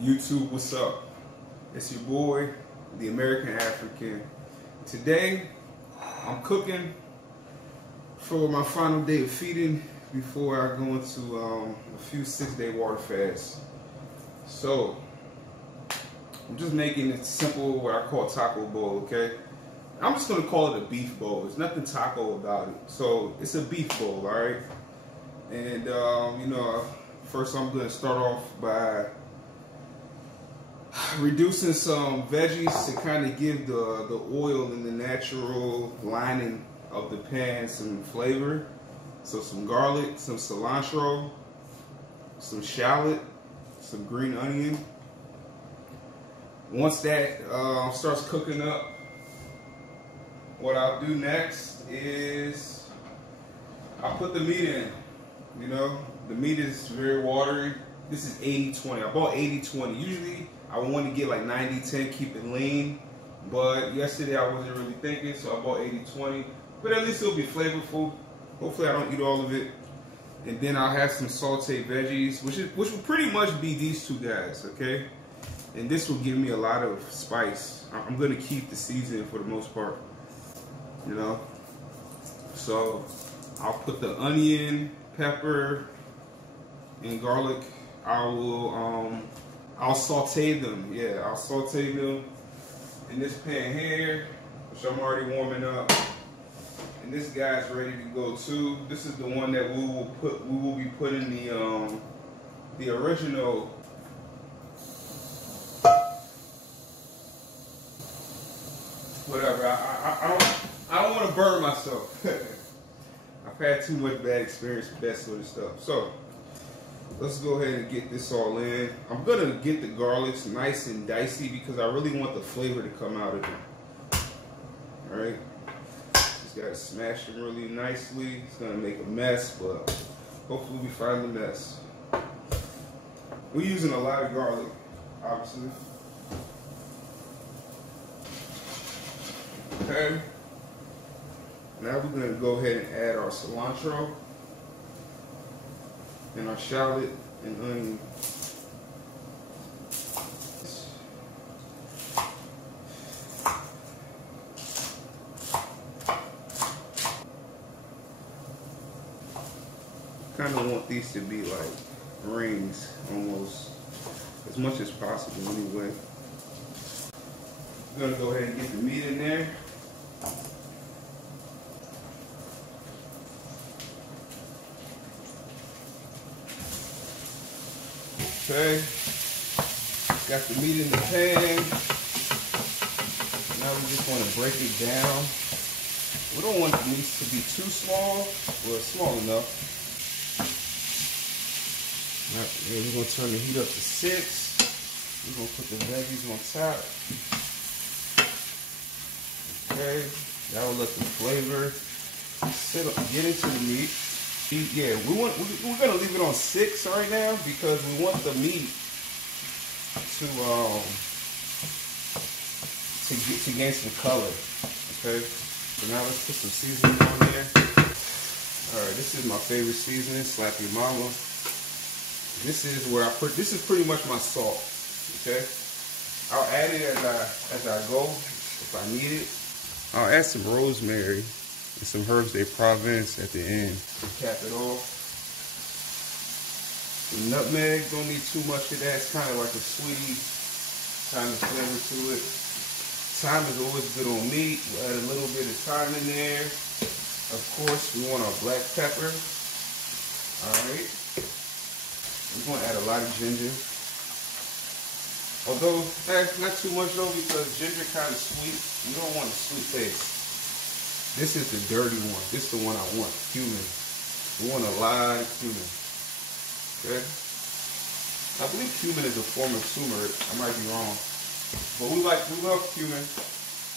YouTube, what's up? It's your boy, the American African. Today, I'm cooking for my final day of feeding before I go into a few 6-day water fasts. So, I'm just making it simple, what I call taco bowl, okay? I'm just gonna call it a beef bowl. There's nothing taco about it. So, it's a beef bowl, all right? And, first I'm gonna start off by reducing some veggies to kind of give the oil and the natural lining of the pan some flavor. So some garlic, some cilantro, some shallot, some green onion. Once that starts cooking up, what I'll do next is I'll put the meat in. You know, the meat is very watery. This is 80-20. I bought 80-20. Usually I want to get like 90-10, keep it lean. But yesterday I wasn't really thinking, so I bought 80-20. But at least it'll be flavorful. Hopefully I don't eat all of it. And then I'll have some sauteed veggies, which will pretty much be these two guys, okay? And this will give me a lot of spice. I'm gonna keep the seasoning for the most part, you know? So I'll put the onion, pepper, and garlic. I'll saute them. Yeah, I'll saute them in this pan here, which I'm already warming up. And this guy's ready to go too. This is the one that we will be putting the original whatever. I don't want to burn myself. I've had too much bad experience with that sort of stuff. So let's go ahead and get this all in. I'm gonna get the garlics nice and dicey because I really want the flavor to come out of it. All right, just gotta smash them really nicely. It's gonna make a mess, but hopefully we find the mess. We're using a lot of garlic, obviously. Okay. Now we're gonna go ahead and add our cilantro and our shallot and onion. Kind of want these to be like rings almost, as much as possible anyway. I'm gonna go ahead and get the meat in there. Okay, got the meat in the pan. Now we just want to break it down. We don't want the meats to be too small, well, small enough. Right, we're going to turn the heat up to 6. We're going to put the veggies on top. Okay, that will let the flavor get into the meat. Yeah, we're gonna leave it on 6 right now because we want the meat to gain some color. Okay, so now let's put some seasoning on there. All right, this is my favorite seasoning, Slap Your Mama. This is where this is pretty much my salt. Okay, I'll add it as I go if I need it. I'll add some rosemary and some herbs de Provence at the end to cap it off. The nutmeg, don't need too much of that. It's kind of like a sweet kind of flavor to it. Thyme is always good on meat. We'll add a little bit of thyme in there. Of course, we want our black pepper. Alright. We're going to add a lot of ginger. Although, not too much though, because ginger kind of sweet. You don't want a sweet taste. This is the dirty one. This is the one I want, cumin. We want a lot of cumin. Okay? I believe cumin is a form of turmeric. I might be wrong. But we love cumin.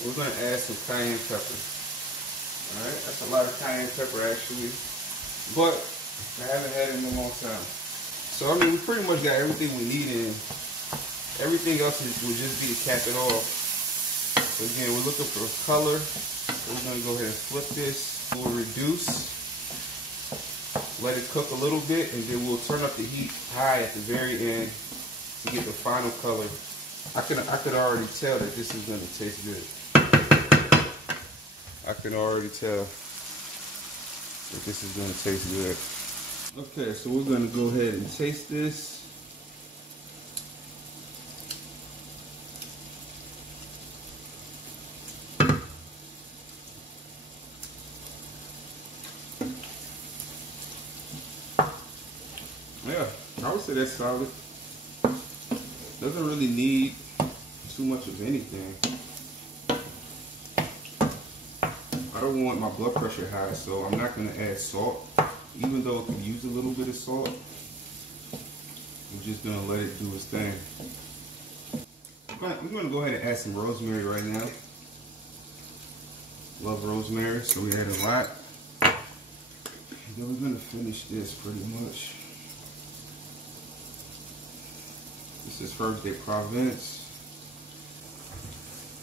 We're gonna add some cayenne pepper. Alright, that's a lot of cayenne pepper actually. But I haven't had it in a long time. So I mean we pretty much got everything we need in. Everything else will just be to cap it off. So again, we're looking for color. We're going to go ahead and flip this. We'll reduce, let it cook a little bit, and then we'll turn up the heat high at the very end to to get the final color. I could already tell that this is gonna taste good. I can already tell that this is gonna taste good. Okay, so we're gonna go ahead and taste this. Yeah, I would say that's solid. Doesn't really need too much of anything. I don't want my blood pressure high, so I'm not going to add salt. Even though it could use a little bit of salt, I'm just going to let it do its thing. I'm going to go ahead and add some rosemary right now. Love rosemary, so we add a lot. And then we're going to finish this pretty much. This is Herbs de Provence.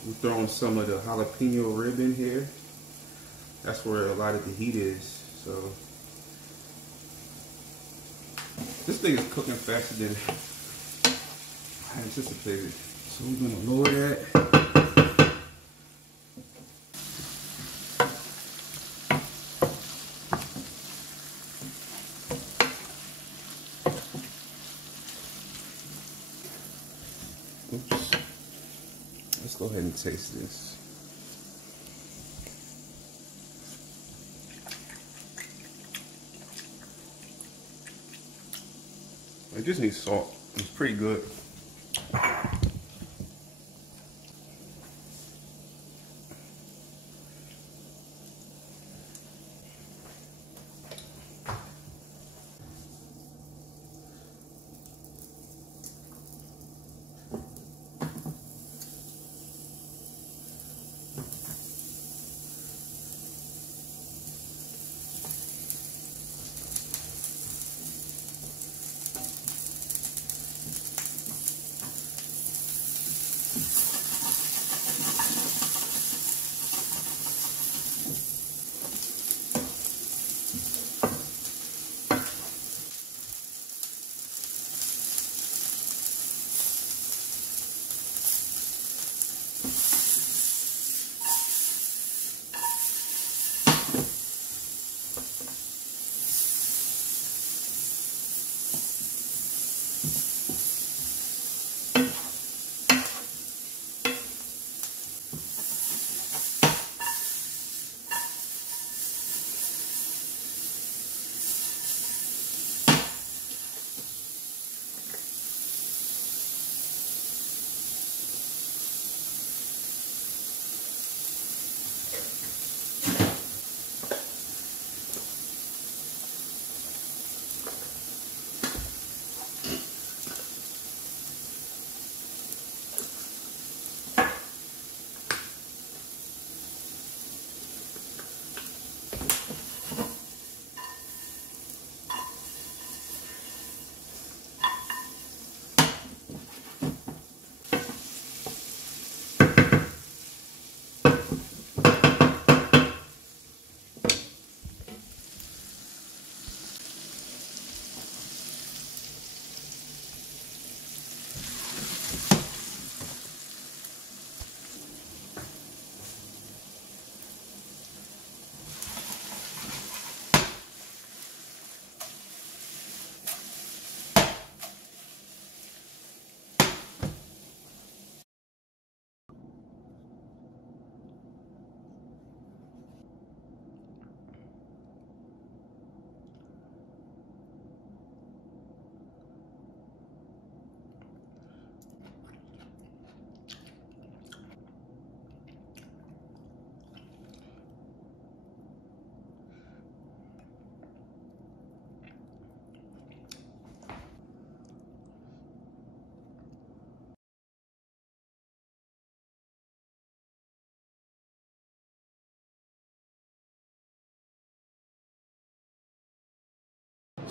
We're throwing some of the jalapeno rib in here. That's where a lot of the heat is. So this thing is cooking faster than I anticipated. So we're gonna lower that. Oops. Let's go ahead and taste this. It just needs salt. It's pretty good.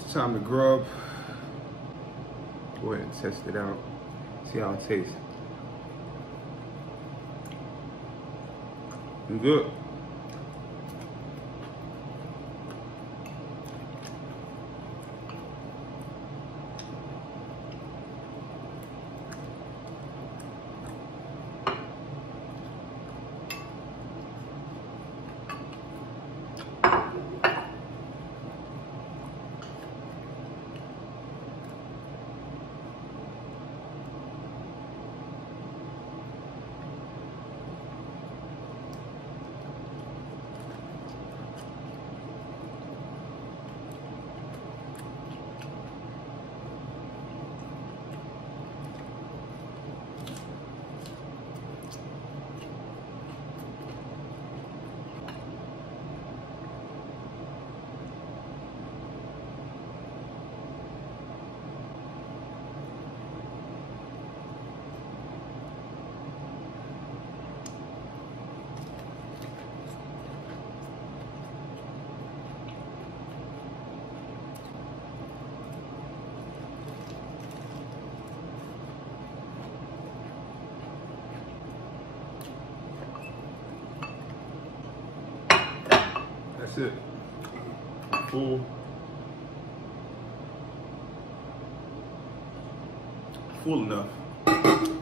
It's time to grub. Go ahead and test it out. See how it tastes. It's good. That's it. Full. Full enough.